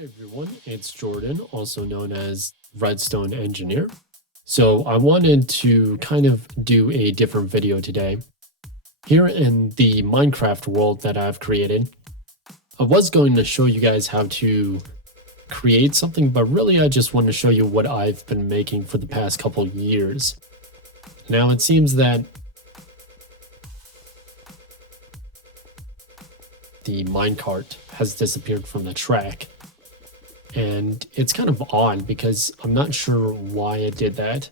Hey everyone, it's Jordan, also known as RedStone Engineer. So I wanted to kind of do a different video today. Here in the Minecraft world that I've created, I was going to show you guys how to create something, but really I just want to show you what I've been making for the past couple years. Now it seems that the minecart has disappeared from the track. And it's kind of odd because I'm not sure why it did that.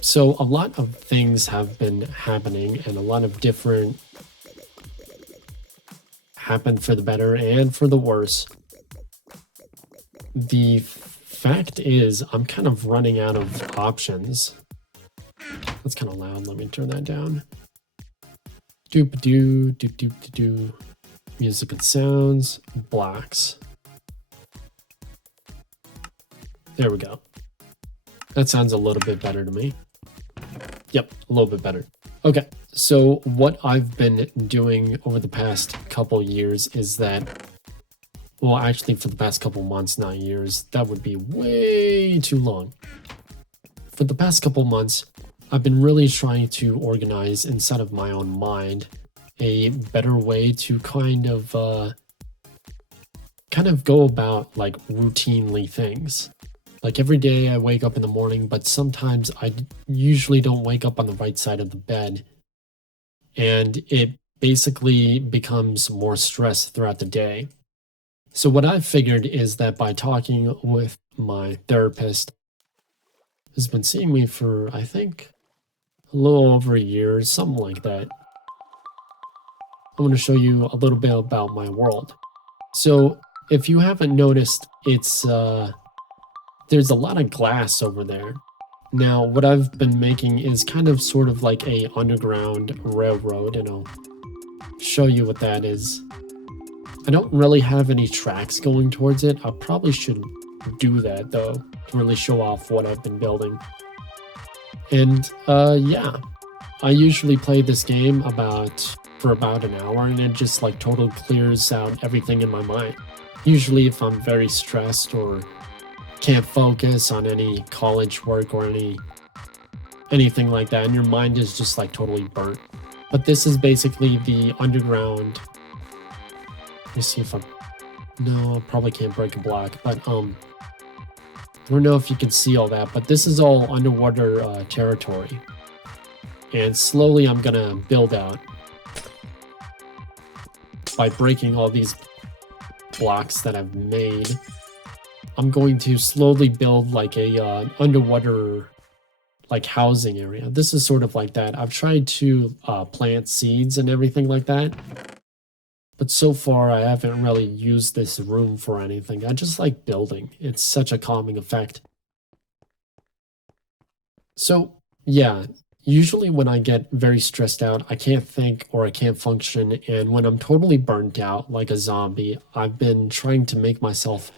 So a lot of things have been happening and a lot of different happened for the better and for the worse. The fact is I'm kind of running out of options. That's kind of loud. Let me turn that down. Doop-a-doo, doop-doop-a-doo. Music and sounds, blocks. There we go. That sounds a little bit better to me. Yep, a little bit better. Okay, so what I've been doing over the past couple years is that, well, actually for the past couple months, not years, that would be way too long. For the past couple months, I've been really trying to organize inside of my own mind a better way to kind of go about like routinely things. Like every day I wake up in the morning, but sometimes I usually don't wake up on the right side of the bed. And it basically becomes more stress throughout the day. So what I've figured is that by talking with my therapist, who's been seeing me for, I think, a little over a year, something like that, I want to show you a little bit about my world. So if you haven't noticed, it's there's a lot of glass over there. Now what I've been making is kind of sort of like a underground railroad, and I'll show you what that is. I don't really have any tracks going towards it. I probably should do that though, to really show off what I've been building. And yeah, I usually play this game for about an hour, and it just like totally clears out everything in my mind. Usually if I'm very stressed or can't focus on any college work or anything like that, and your mind is just like totally burnt. But this is basically the underground. Let me see if no, I probably can't break a block, but I don't know if you can see all that, but this is all underwater territory. And slowly I'm gonna build out by breaking all these blocks that I've made. I'm going to slowly build like a underwater like housing area. This is sort of like that. I've tried to plant seeds and everything like that, but so far I haven't really used this room for anything. I just like building. It's such a calming effect. So yeah, usually when I get very stressed out, I can't think or I can't function, and when I'm totally burnt out like a zombie, I've been trying to make myself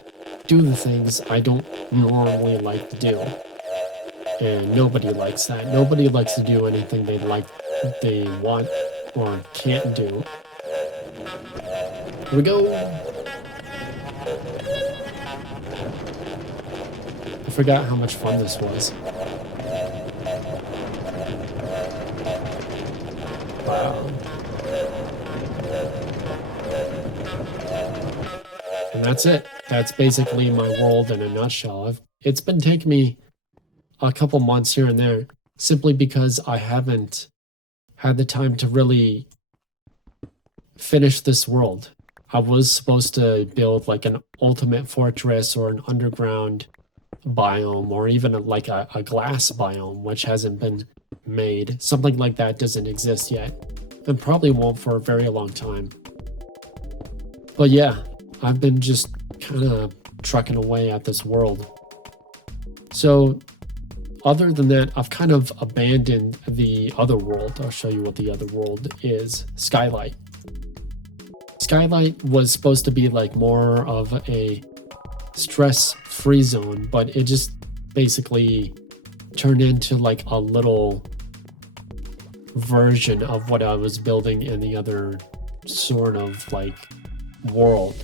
do the things I don't normally like to do. And nobody likes that. Nobody likes to do anything they want or can't do. Here we go. I forgot how much fun this was. Wow. And that's it. That's basically my world in a nutshell. It's been taking me a couple months here and there simply because I haven't had the time to really finish this world. I was supposed to build like an ultimate fortress or an underground biome or even like a glass biome, which hasn't been made. Something like that doesn't exist yet, and probably won't for a very long time. But yeah, I've been just kind of trucking away at this world. So other than that, I've kind of abandoned the other world. I'll show you what the other world is. Skylight. Skylight was supposed to be like more of a stress-free zone, but it just basically turned into like a little version of what I was building in the other sort of like world.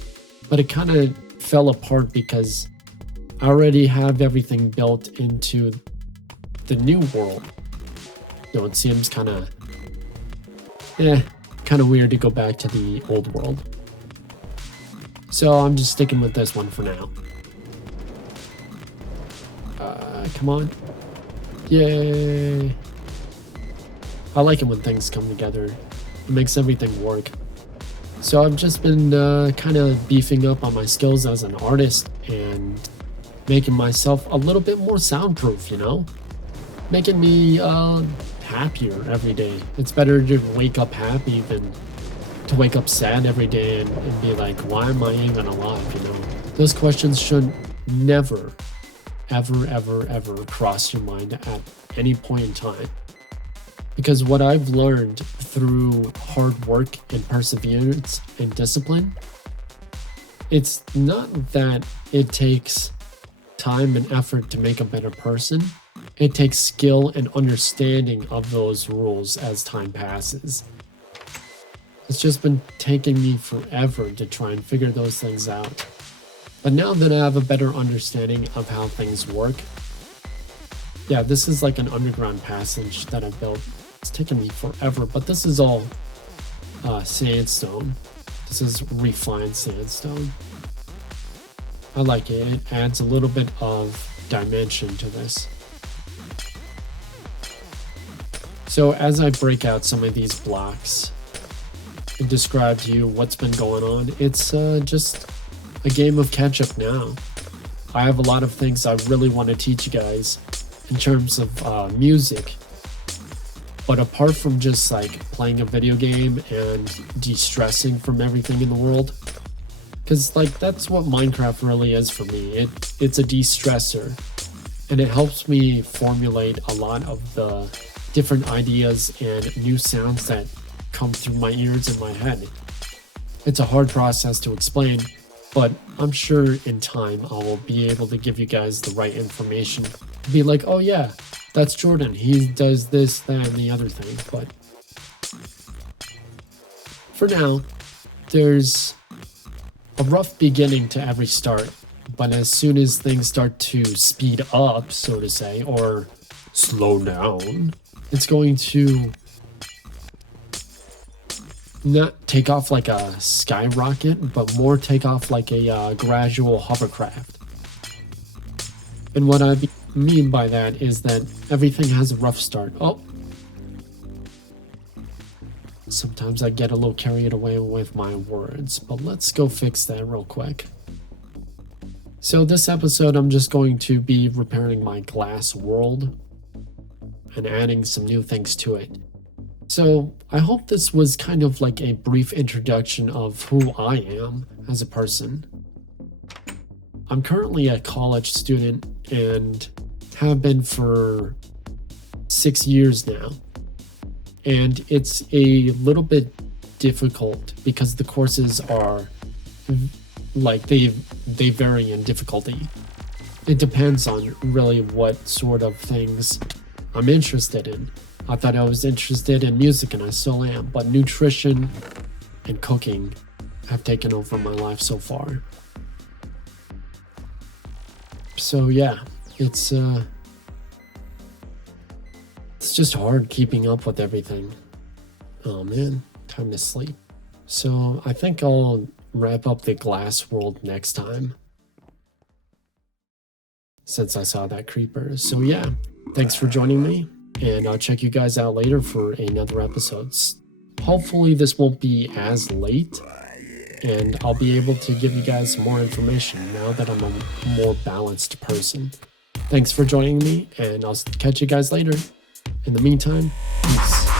but it kind of fell apart because I already have everything built into the new world. So it seems kind of weird to go back to the old world. So I'm just sticking with this one for now. Come on. Yay. I like it when things come together. It makes everything work. So I've just been kind of beefing up on my skills as an artist and making myself a little bit more soundproof, you know? Making me happier every day. It's better to wake up happy than to wake up sad every day and be like, why am I even alive, you know? Those questions should never, ever cross your mind at any point in time. Because what I've learned through hard work and perseverance and discipline, it's not that it takes time and effort to make a better person. It takes skill and understanding of those rules as time passes. It's just been taking me forever to try and figure those things out. But now that I have a better understanding of how things work, yeah, this is like an underground passage that I've built. It's taken me forever, but this is all sandstone. This is refined sandstone. I like it. It adds a little bit of dimension to this. So as I break out some of these blocks and describe to you what's been going on, it's just a game of catch up now. I have a lot of things I really want to teach you guys in terms of music. But apart from just like playing a video game and de-stressing from everything in the world, because like that's what Minecraft really is for me. It's a de-stressor, and it helps me formulate a lot of the different ideas and new sounds that come through my ears and my head. It's a hard process to explain, but I'm sure in time I will be able to give you guys the right information. Be like, oh yeah, that's Jordan. He does this, that, and the other thing. But for now, there's a rough beginning to every start. But as soon as things start to speed up, so to say, or slow down, it's going to not take off like a skyrocket, but more take off like a gradual hovercraft. And what I mean by that is that everything has a rough start. Oh, sometimes I get a little carried away with my words, but let's go fix that real quick. So this episode, I'm just going to be repairing my glass world and adding some new things to it. So I hope this was kind of like a brief introduction of who I am as a person. I'm currently a college student and have been for 6 years now. And it's a little bit difficult because the courses are like they vary in difficulty. It depends on really what sort of things I'm interested in. I thought I was interested in music and I still am, but nutrition and cooking have taken over my life so far. So yeah, it's just hard keeping up with everything. Oh man, time to sleep. So I think I'll wrap up the glass world next time, since I saw that creeper. So yeah, thanks for joining me, and I'll check you guys out later for another episode. Hopefully this won't be as late, and I'll be able to give you guys more information now that I'm a more balanced person. Thanks for joining me, and I'll catch you guys later. In the meantime, peace.